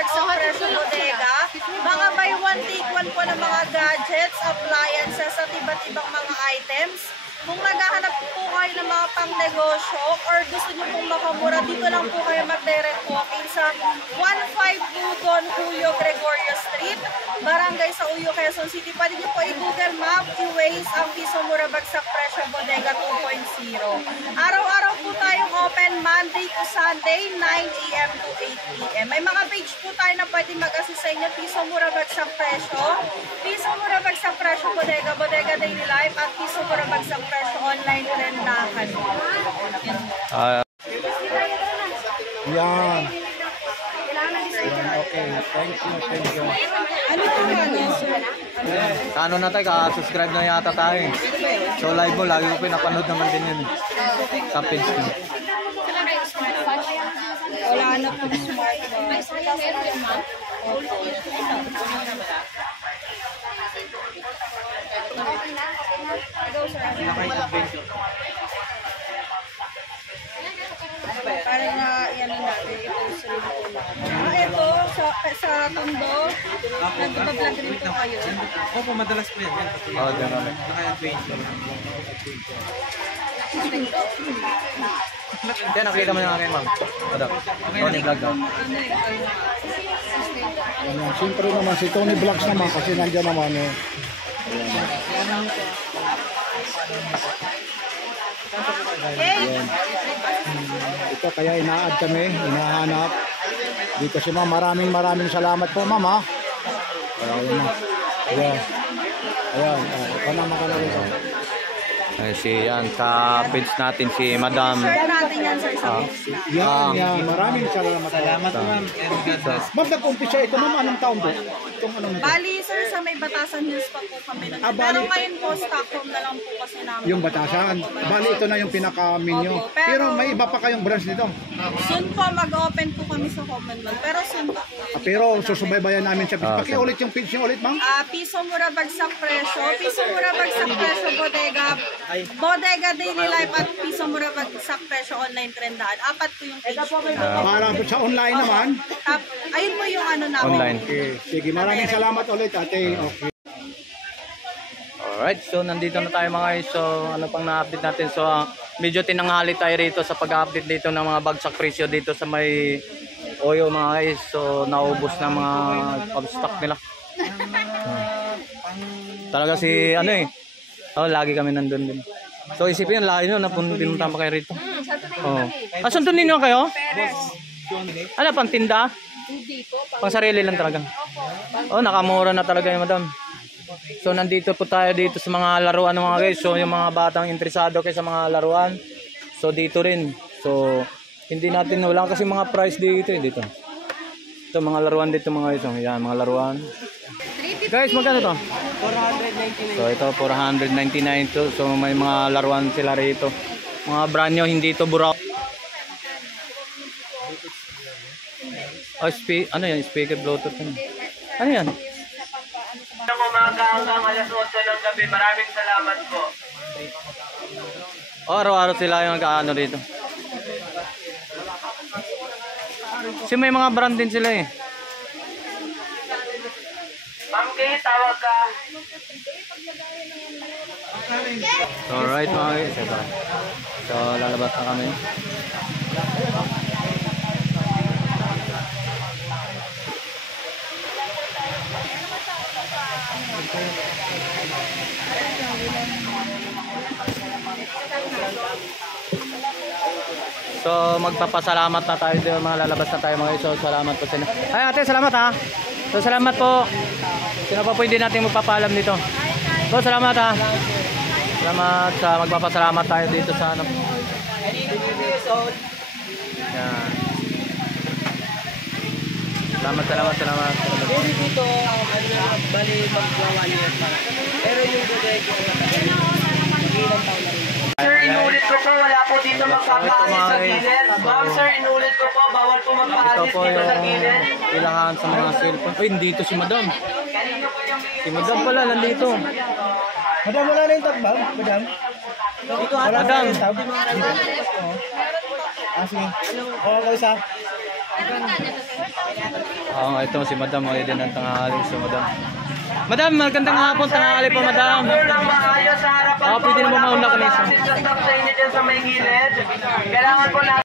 Bagsang Presyo Bodega. Mga buy one take one po ng mga gadgets, appliances at iba't ibang mga items. Kung naghahanap po kayo ng mga pang-negosyo or gusto nyo pong makamura, dito lang po kayo mag-direct walk-in sa 152 Don Julio Gregorio Street, Barangay sa Uyo, Quezon City. Pwede nyo po i-Google Map, i-Waze ang Piso Mura Bagsak Presyo Bodega 2.0. Araw-araw po tayong open Monday to Sunday, 9 AM to 8 PM. May mga page po tayo na pwede mag-assist sa inyo. Piso Mura Bagsak Presyo, Piso Mura Bagsak Presyo Bodega, Bodega Daily Life, at Piso Mura Bagsak Presyo Online Trendahan. Yan. Okay, thank you. Ano po Ano na tayo, subscribe na yata tayo. So live mo, lagi ko pinapanood naman din yun. Sa page ko. Wala na po smartphone. Para na yan natin, ito is rin po natin. Ito, sa Tondo, nagbablog rin po kayo. Opo, madalas po yan. Oo, dyan kami. Yan, nakita mo yung akin, ma'am. Ano? Tony Vlog daw. Siyempre naman, si Tony Vlogs naman kasi nandiyan naman eh. Ayan. Ito kaya ina-add kami, hinahanap. Dito si ma'am, maraming salamat po ma'am ha. Ayan na. Ayan, panama ka na rito. Ay, si yan, ka-page natin si Madam. Share natin yan, sir, sa Yan, maraming salamat. Salamat ma'am. And God bless. Ma'am, nag-umpisa ito ma'am, anong taon po? Itong anong ito? Bali, sir, sa may Batasan Hills pa po kami. Pero ngayon po, Stockholm na lang po kasi namin. Yung Batasan. Bali, ito na yung pinaka-menu. Opo, pero Pero may iba pa kayong branch dito. Soon po, mag-open po kami sa Commonwealth. Pero soon po. Pero susubaybayan namin siya. Pakiulit yung page niyo ulit ma'am. Piso Mura Bagsak Presyo, Piso Mura Bagsak Presyo Bodega, Bodega Daily Life, at Piso Mura Bagsak Presyo Online Trendahan. Apat po yung page po. Para sa online naman. Ayun po yung ano namin. Online. Okay. Sige, maraming salamat ulit ate. Okay. Alright, so nandito na tayo mga guys. So ano pang na-update natin. So medyo tinanghali tayo rito sa pag-update dito ng mga bagsak presyo dito sa may Oyo mga guys. So naubos na mga stock nila. Talaga si ano eh. Oh, lagi kami nandun din. So isipin yan, lagi nyo na pinuntahan pa kayo rito. Oh. Asan doon ninyo kayo? Ano, pang tinda? Pang sarili lang talaga. Oh, nakamura na talaga yung madam. So nandito po tayo dito sa mga laruan ng mga guys. So yung mga batang interesado kayo sa mga laruan. So dito rin. So hindi natin wala kasi mga price dito eh dito. Ito mga laruan dito mga guys. Yan mga laruan. Guys, magkano to? 499. So ito 499 to. So may mga laruan sila rito. Mga brand new, hindi ito buraw. Oh, ano yan? Speaker Bluetooth. Ano yan? Ng umaga hanggang alas 8 ng gabi. Maraming salamat po. Oh, araw-araw sila yung nag-ano rito. Kasi may mga brand din sila eh. Ma'am Kay, tawag ka. So, alright mga guys. So, lalabas na kami. So magpapasalamat na tayo dito, mga lalabas na tayo mga guys. So salamat po sa inyo. Ay ate, salamat ha. So salamat po. Sino pa pwede natin magpapaalam dito? So salamat ha. Salamat sa magpapasalamat tayo dito sa ano. Yan. Salamat. Pwede dito, bali mag-1 year pa. Pero yung dudek yung mag-ilang taon na rin. Sir, inulit ko po, wala po dito magpapaalis sa gilid. Ma'am, sir, inulit ko po, bawal po magpaalis dito sa gilid. Kailangan sa mga cellphone. Uy, dito si Madam. Si Madam pala, nandito. Madam, wala na yung tag ba? Madam? Madam. Sige. Oo, kayo sa? Oo, ito si Madam. Ay din ang tanghali sa Madam. Madam, magandang hapon. Tanghali po, Madam. Sir, lang maayos sa harapan Pwede naman mauna ka na isa. Stop sa inyo dyan sa may gilid. Kailangan po natin